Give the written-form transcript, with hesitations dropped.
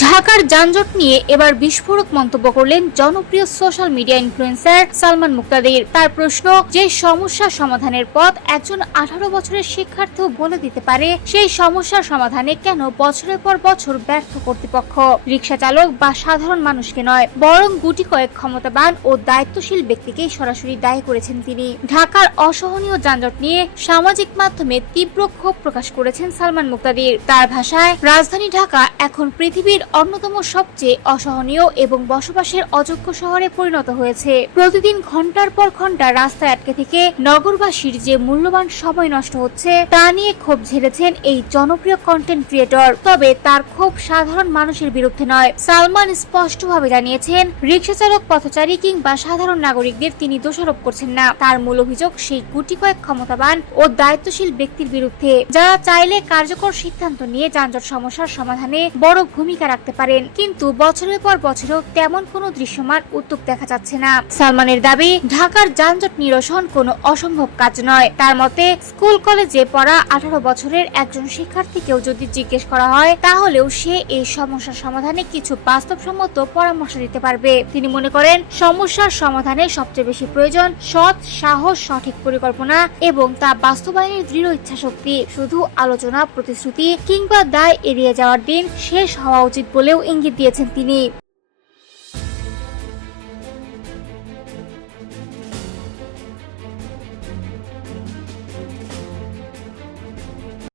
ঢাকার যানজট নিয়ে এবার বিস্ফোরক মন্তব্য করলেন জনপ্রিয় সোশ্যাল মিডিয়া ইনফ্লুয়েন্সার সালমান মুক্তাদির। তার প্রশ্ন, যে সমস্যা সমাধানের পথ একজন 18 বছরের শিক্ষার্থীও বলে দিতে পারে, সেই সমস্যার সমাধানে কেন বছরের পর বছর ব্যর্থ কর্তৃপক্ষ, রিকশা চালক বা সাধারণ মানুষকে নয়, বরং গুটি কয়েক ক্ষমতাবান ও দায়িত্বশীল ব্যক্তিকেই সরাসরি দায়ী করেছেন তিনি। ঢাকার অসহনীয় যানজট নিয়ে সামাজিক মাধ্যমে তীব্র ক্ষোভ প্রকাশ করেছেন সালমান মুক্তাদির। তার ভাষায়, রাজধানী ঢাকা এখন পৃথিবীর অন্যতম সবচেয়ে অসহনীয় এবং বসবাসের অযোগ্য শহরে পরিণত হয়েছে। প্রতিদিন ঘন্টার পর ঘন্টা রাস্তায় আটকে থেকে নগরবাসীর যে মূল্যবান সময় নষ্ট হচ্ছে তা নিয়ে ক্ষোভ ঝেড়েছেন এই জনপ্রিয় কন্টেন্ট ক্রিয়েটর। তবে তার ক্ষোভ সাধারণ মানুষের বিরুদ্ধে নয়। সালমান স্পষ্টভাবে জানিয়েছেন, রিকশা চালক, পথচারী কিংবা সাধারণ নাগরিকদের তিনি দোষারোপ করছেন না। তার মূল অভিযোগ সেই গুটি কয়েক ক্ষমতাবান ও দায়িত্বশীল ব্যক্তির বিরুদ্ধে, যারা চাইলে কার্যকর সিদ্ধান্ত নিয়ে যানজট সমস্যার সমাধানে বড় ভূমিকা রাখতে পারেন, কিন্তু বছরের পর বছরও তেমন কোনো দৃশ্যমান উদ্যোগ দেখা যাচ্ছে না। সালমানের দাবি, ঢাকার যানজট নিরসন কোনো অসম্ভব কাজ নয়। তার মতে, স্কুল কলেজে পড়া 18 বছরের একজন শিক্ষার্থীকেও যদি জিজ্ঞেস করা হয়, তাহলেও সে এই সমস্যার সমাধানে কিছু বাস্তবসম্মত পরামর্শ দিতে পারবে। তিনি মনে করেন, সমস্যার সমাধানে সবচেয়ে বেশি প্রয়োজন সৎ সাহস, সঠিক পরিকল্পনা এবং তা বাস্তবায়নের দৃঢ় ইচ্ছাশক্তি। শুধু আলোচনা, প্রতিশ্রুতি কিংবা দায় এড়িয়ে যাওয়ার দিন শেষ হওয়া উচিত বলেও ইঙ্গিত দিয়েছেন তিনি।